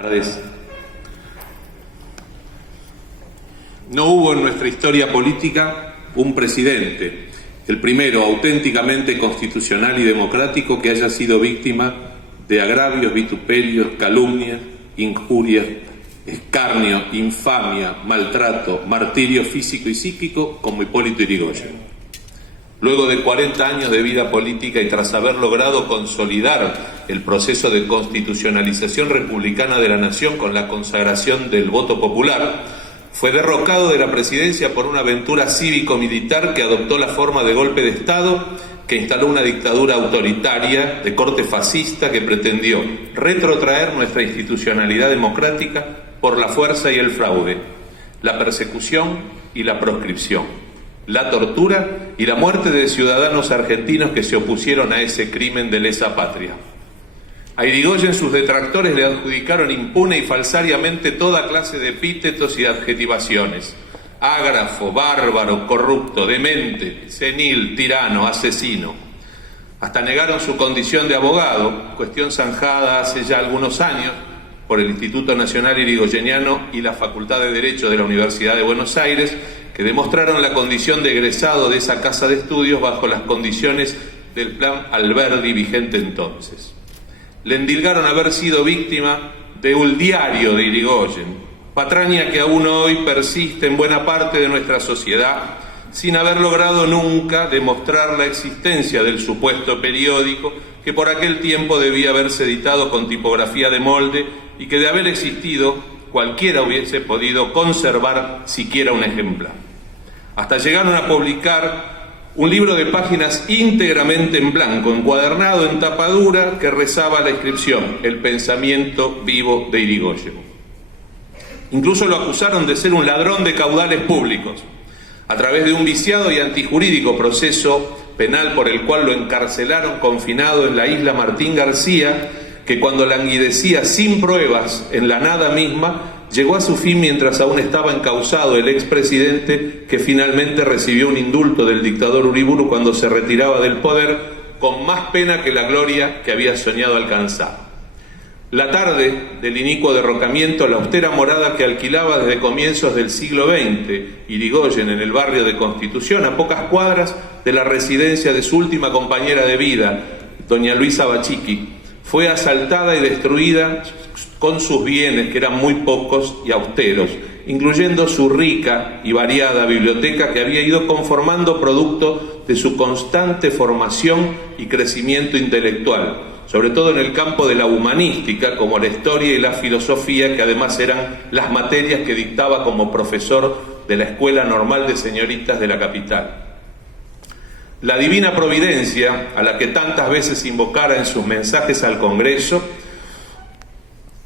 Tardes. No hubo en nuestra historia política un presidente, el primero auténticamente constitucional y democrático, que haya sido víctima de agravios, vituperios, calumnias, injurias, escarnio, infamia, maltrato, martirio físico y psíquico como Hipólito Yrigoyen. Luego de 40 años de vida política y tras haber logrado consolidar el proceso de constitucionalización republicana de la nación con la consagración del voto popular, fue derrocado de la presidencia por una aventura cívico-militar que adoptó la forma de golpe de Estado, que instaló una dictadura autoritaria de corte fascista que pretendió retrotraer nuestra institucionalidad democrática por la fuerza y el fraude, la persecución y la proscripción, la tortura y la muerte de ciudadanos argentinos que se opusieron a ese crimen de lesa patria. A Yrigoyen sus detractores le adjudicaron impune y falsariamente toda clase de epítetos y adjetivaciones: ágrafo, bárbaro, corrupto, demente, senil, tirano, asesino. Hasta negaron su condición de abogado, cuestión zanjada hace ya algunos años por el Instituto Nacional Yrigoyeniano y la Facultad de Derecho de la Universidad de Buenos Aires, que demostraron la condición de egresado de esa casa de estudios bajo las condiciones del plan Alberdi vigente entonces. Le endilgaron haber sido víctima de un diario de Yrigoyen, patraña que aún hoy persiste en buena parte de nuestra sociedad, sin haber logrado nunca demostrar la existencia del supuesto periódico que por aquel tiempo debía haberse editado con tipografía de molde y que de haber existido cualquiera hubiese podido conservar siquiera un ejemplar. Hasta llegaron a publicar un libro de páginas íntegramente en blanco, encuadernado en tapa dura, que rezaba la inscripción: El pensamiento vivo de Yrigoyen. Incluso lo acusaron de ser un ladrón de caudales públicos, a través de un viciado y antijurídico proceso penal por el cual lo encarcelaron confinado en la isla Martín García, que cuando languidecía sin pruebas en la nada misma, llegó a su fin mientras aún estaba encausado el expresidente, que finalmente recibió un indulto del dictador Uriburu cuando se retiraba del poder, con más pena que la gloria que había soñado alcanzar. La tarde del inicuo derrocamiento, la austera morada que alquilaba desde comienzos del siglo XX Yrigoyen en el barrio de Constitución, a pocas cuadras de la residencia de su última compañera de vida, doña Luisa Bachiqui, fue asaltada y destruida con sus bienes, que eran muy pocos y austeros, incluyendo su rica y variada biblioteca que había ido conformando producto de su constante formación y crecimiento intelectual, sobre todo en el campo de la humanística, como la historia y la filosofía, que además eran las materias que dictaba como profesor de la Escuela Normal de Señoritas de la capital. La divina providencia, a la que tantas veces invocara en sus mensajes al Congreso,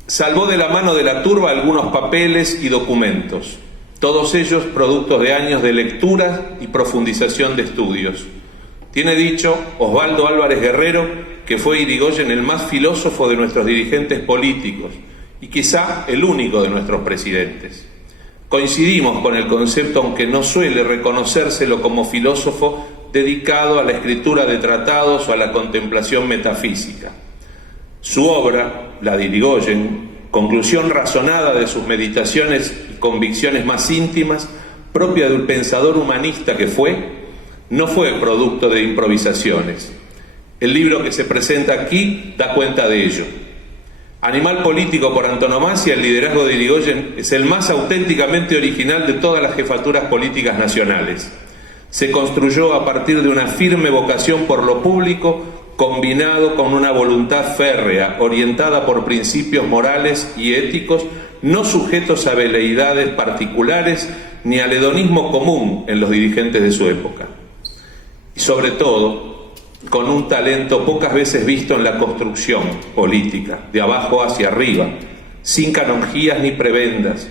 salvó de la mano de la turba algunos papeles y documentos, todos ellos productos de años de lectura y profundización de estudios. Tiene dicho Osvaldo Álvarez Guerrero que fue Yrigoyen el más filósofo de nuestros dirigentes políticos y quizá el único de nuestros presidentes. Coincidimos con el concepto, aunque no suele reconocérselo como filósofo dedicado a la escritura de tratados o a la contemplación metafísica. Su obra, la de Yrigoyen, conclusión razonada de sus meditaciones y convicciones más íntimas, propia de un pensador humanista que fue, no fue producto de improvisaciones. El libro que se presenta aquí da cuenta de ello. Animal político por antonomasia, el liderazgo de Yrigoyen es el más auténticamente original de todas las jefaturas políticas nacionales. Se construyó a partir de una firme vocación por lo público, combinado con una voluntad férrea, orientada por principios morales y éticos, no sujetos a veleidades particulares ni al hedonismo común en los dirigentes de su época. Y sobre todo, con un talento pocas veces visto en la construcción política, de abajo hacia arriba, sin canonjías ni prebendas,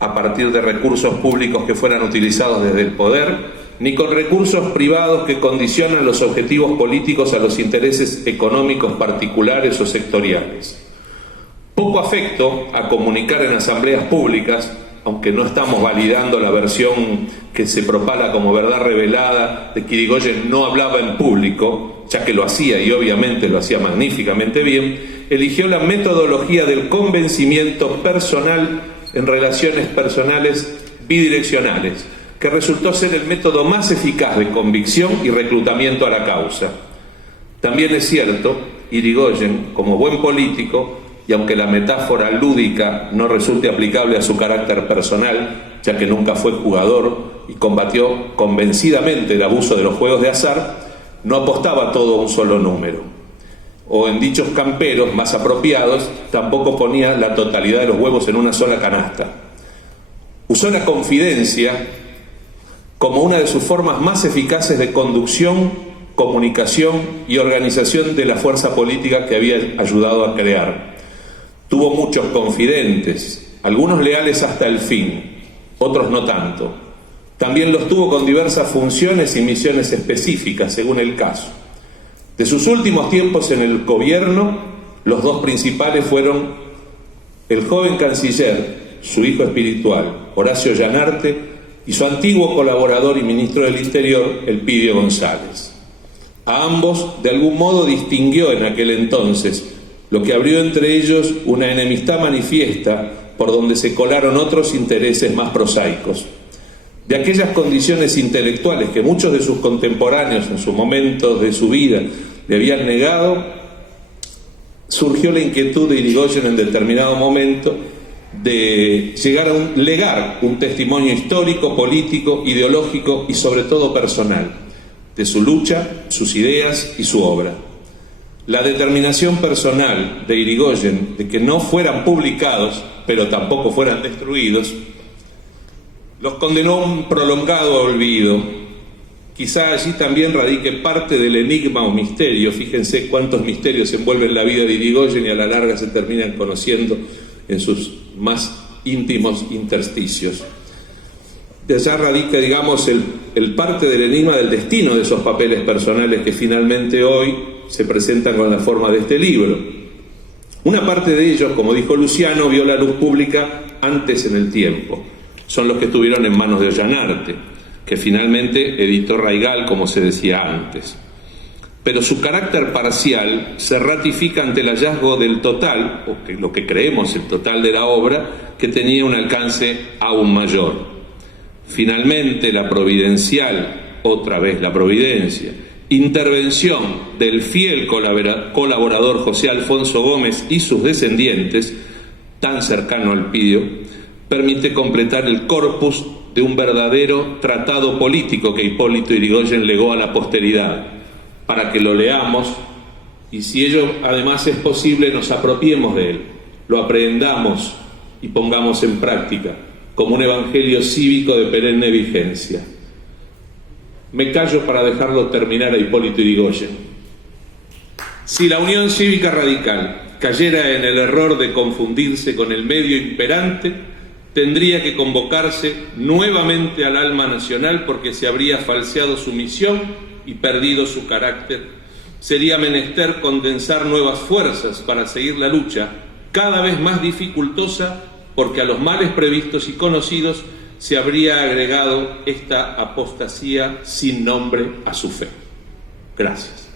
a partir de recursos públicos que fueran utilizados desde el poder, ni con recursos privados que condicionan los objetivos políticos a los intereses económicos particulares o sectoriales. Poco afecto a comunicar en asambleas públicas, aunque no estamos validando la versión que se propala como verdad revelada de que Irigoyen no hablaba en público, ya que lo hacía y obviamente lo hacía magníficamente bien, eligió la metodología del convencimiento personal en relaciones personales bidireccionales, que resultó ser el método más eficaz de convicción y reclutamiento a la causa. También es cierto, Irigoyen, como buen político, y aunque la metáfora lúdica no resulte aplicable a su carácter personal, ya que nunca fue jugador y combatió convencidamente el abuso de los juegos de azar, no apostaba todo a un solo número. O en dichos camperos más apropiados, tampoco ponía la totalidad de los huevos en una sola canasta. Usó la confidencia como una de sus formas más eficaces de conducción, comunicación y organización de la fuerza política que había ayudado a crear. Tuvo muchos confidentes, algunos leales hasta el fin, otros no tanto. También los tuvo con diversas funciones y misiones específicas, según el caso. De sus últimos tiempos en el gobierno, los dos principales fueron el joven canciller, su hijo espiritual, Horacio Llanarte, y su antiguo colaborador y ministro del Interior, Elpidio González. A ambos, de algún modo, distinguió en aquel entonces, lo que abrió entre ellos una enemistad manifiesta por donde se colaron otros intereses más prosaicos. De aquellas condiciones intelectuales que muchos de sus contemporáneos en sus momentos de su vida le habían negado, surgió la inquietud de Irigoyen en determinado momento de llegar a legar un testimonio histórico, político, ideológico y sobre todo personal, de su lucha, sus ideas y su obra. La determinación personal de Irigoyen de que no fueran publicados, pero tampoco fueran destruidos, los condenó a un prolongado olvido. Quizá allí también radique parte del enigma o misterio. Fíjense cuántos misterios envuelven la vida de Irigoyen y a la larga se terminan conociendo en sus más íntimos intersticios. De allá radica, digamos, el parte del enigma del destino de esos papeles personales que finalmente hoy se presentan con la forma de este libro. Una parte de ellos, como dijo Luciano, vio la luz pública antes en el tiempo. Son los que estuvieron en manos de Ollanarte, que finalmente editó Raigal, como se decía antes. Pero su carácter parcial se ratifica ante el hallazgo del total, o que lo que creemos el total de la obra, que tenía un alcance aún mayor. Finalmente, la providencial, otra vez la providencia, intervención del fiel colaborador José Alfonso Gómez y sus descendientes, tan cercano al Elpidio, permite completar el corpus de un verdadero tratado político que Hipólito Yrigoyen legó a la posteridad, para que lo leamos y, si ello además es posible, nos apropiemos de él, lo aprendamos y pongamos en práctica como un evangelio cívico de perenne vigencia. Me callo para dejarlo terminar a Hipólito Yrigoyen. Si la Unión Cívica Radical cayera en el error de confundirse con el medio imperante, tendría que convocarse nuevamente al alma nacional porque se habría falseado su misión y perdido su carácter. Sería menester condensar nuevas fuerzas para seguir la lucha, cada vez más dificultosa, porque a los males previstos y conocidos se habría agregado esta apostasía sin nombre a su fe. Gracias.